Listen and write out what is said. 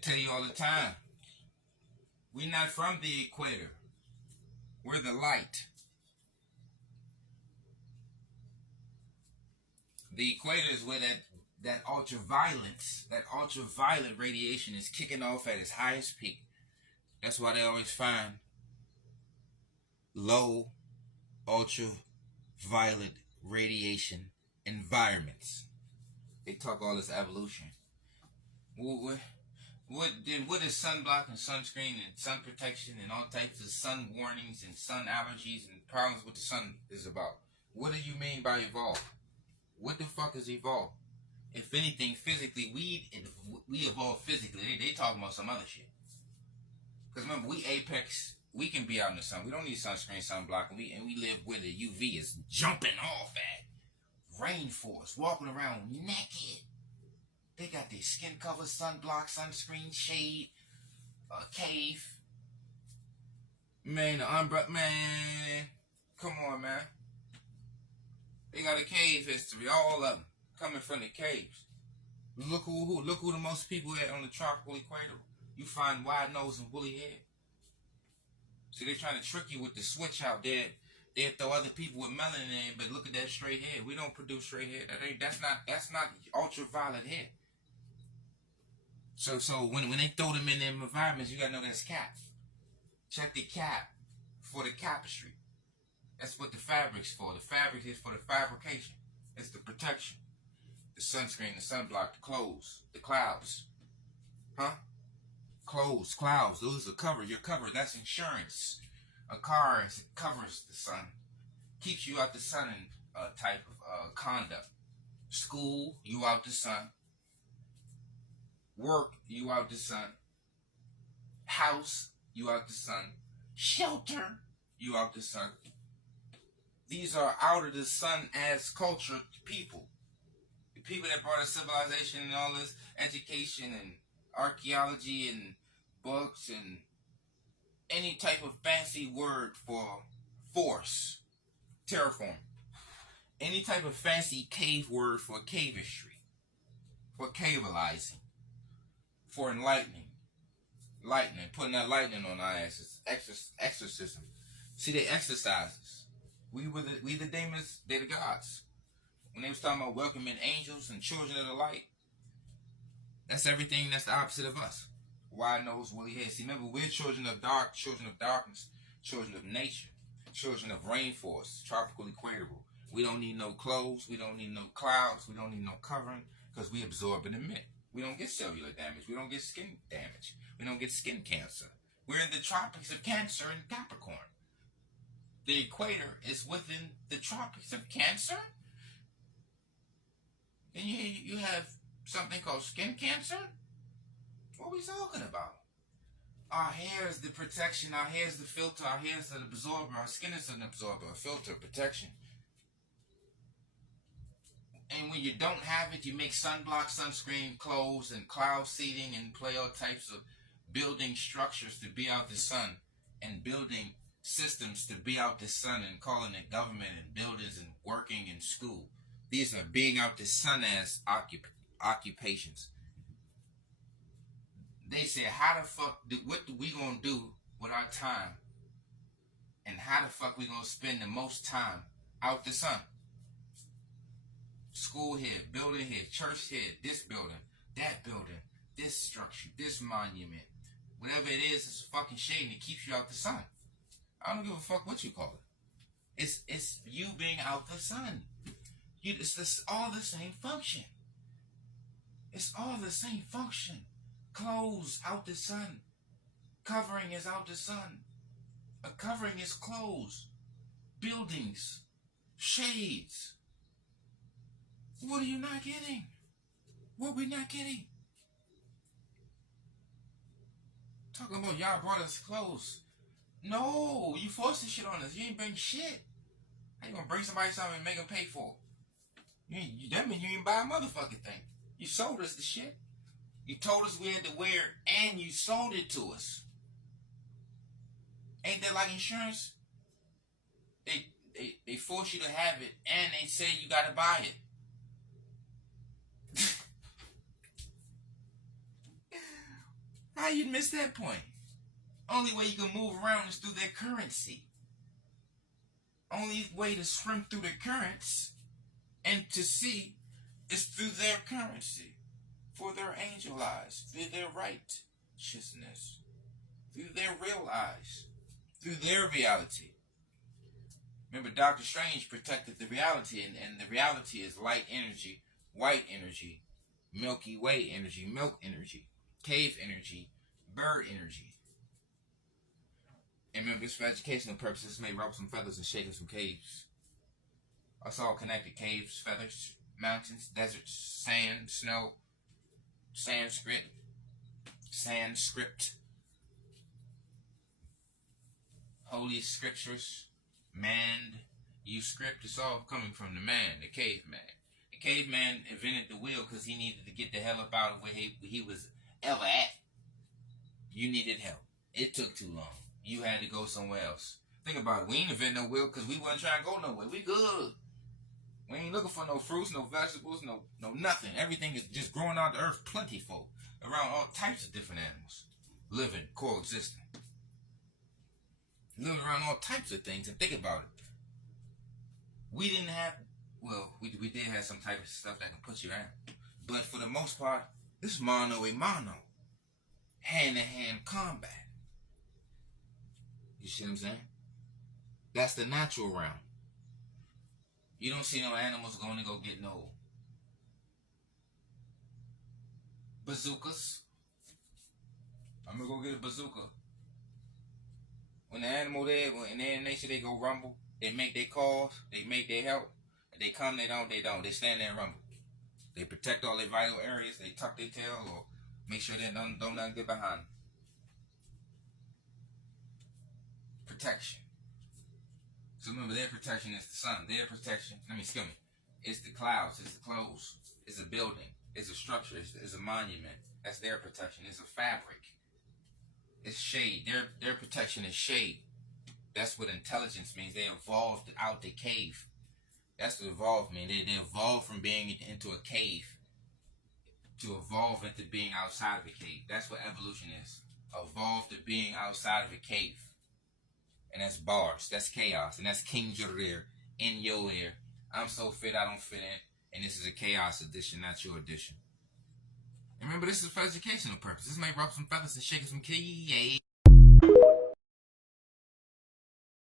tell you all the time, we're not from the equator. We're the light. The equator is where that ultraviolet radiation is kicking off at its highest peak. That's why they always find low ultraviolet radiation environments. They talk all this evolution. What is sunblock and sunscreen and sun protection and all types of sun warnings and sun allergies and problems with the sun is about? What do you mean by evolve? What the fuck is evolve? If anything, physically, we evolve physically. They talking about some other shit. Because remember, we apex. We can be out in the sun. We don't need sunscreen, sunblock, and we live where the UV is jumping off at. Rainforest, walking around naked. They got their skin cover, sunblock, sunscreen, shade, cave. Man, the umbrella, man. Come on, man. They got a cave history, all of them coming from the caves. Look who the most people at on the tropical equator. You find wide nose and woolly head. See, they're trying to trick you with the switch out there. They'll throw other people with melanin in, but look at that straight hair. We don't produce straight hair. That's not ultraviolet hair. So when they throw them in them environments, you gotta know that's cap. Check the cap for the tapestry. That's what the fabric's for. The fabric is for the fabrication. It's the protection. The sunscreen, the sunblock, the clothes, the clouds. Huh? Clothes, clouds, those are cover. You're covered. That's insurance. A car covers the sun. Keeps you out the sun in type of conduct. School, you out the sun. Work, you out the sun. House, you out the sun. Shelter, you out the sun. These are out of the sun as culture people. The people that brought us civilization and all this education and archaeology and books and any type of fancy word for force, terraform. Any type of fancy cave word for cavistry, for cavealizing, for enlightening, putting that lightning on our asses, exorcism. See, they exercise us. We the demons, they the gods. When they was talking about welcoming angels and children of the light, that's everything that's the opposite of us. Wide nose, woolly head. See, remember, we're children of darkness, children of nature, children of rainforest, tropical equatorial. We don't need no clothes, we don't need no clouds, we don't need no covering, because we absorb and emit. We don't get cellular damage, we don't get skin damage, we don't get skin cancer. We're in the tropics of Cancer and Capricorn. The equator is within the tropics of Cancer. And you have something called skin cancer? What are we talking about? Our hair is the protection, our hair is the filter, our hair is the absorber, our skin is an absorber, a filter, protection. And when you don't have it, you make sunblock, sunscreen, clothes, and cloud seeding, and play all types of building structures to be out the sun, and building systems to be out the sun, and calling it government and buildings and working in school. These are being out the sun as occupations. They say, how the fuck, what we gonna do with our time? And how the fuck we gonna spend the most time out the sun? School here, building here, church here, this building, that building, this structure, this monument. Whatever it is, it's a fucking shade and it keeps you out the sun. I don't give a fuck what you call it. It's you being out the sun. It's all the same function. It's all the same function. Clothes out the sun. Covering is out the sun. A covering is clothes. Buildings. Shades. What are you not getting? What we not getting? Talking about y'all brought us clothes. No, you forced this shit on us. You ain't bring shit. How you gonna bring somebody something and make them pay for it? That mean you ain't buy a motherfucking thing. You sold us the shit. You told us we had to wear it, and you sold it to us. Ain't that like insurance? They force you to have it, and they say you gotta buy it. How you miss that point? Only way you can move around is through their currency. Only way to swim through the currents and to see is through their currency. For their angel eyes, through their righteousness, through their real eyes, through their reality. Remember, Doctor Strange protected the reality, and the reality is light energy, white energy, Milky Way energy, milk energy, cave energy, bird energy. And remember, this for educational purposes may rub some feathers and shake in some caves. It's all connected. Caves, feathers, mountains, deserts, sand, snow, Sanskrit, holy scriptures, man, script. It's all coming from the man, the caveman. The caveman invented the wheel because he needed to get the hell up out of where he was ever at. You needed help. It took too long. You had to go somewhere else. Think about it. We ain't invent no wheel because we wasn't trying to go nowhere. We good. We ain't looking for no fruits, no vegetables, no nothing. Everything is just growing out the earth plentiful around all types of different animals. Living, coexisting. Living around all types of things. And think about it. We didn't have, well, we did have some type of stuff that can put you out. But for the most part, this is mano a mano. Hand-to-hand combat. You see what I'm saying? That's the natural realm. You don't see no animals going to go get no bazookas. I'm going to go get a bazooka. When the animal there, in their nature, they go rumble. They make their calls. They make their help. If they come, they don't. They stand there and rumble. They protect all their vital areas. They tuck their tail or make sure they don't nothing get behind them. Protection. So remember, their protection is the sun. Their protection, it's the clouds, it's the clothes, it's a building, it's a structure, it's a monument. That's their protection. It's a fabric. It's shade. Their protection is shade. That's what intelligence means. They evolved out the cave. That's what evolved means. They evolved from being into a cave to evolve into being outside of a cave. That's what evolution is. Evolve to being outside of a cave. And that's bars. That's chaos. And that's King Jareer in your ear. I'm so fit I don't fit in. And this is a chaos edition, not your edition. And remember, this is for educational purposes. This may rub some feathers and shake some keys.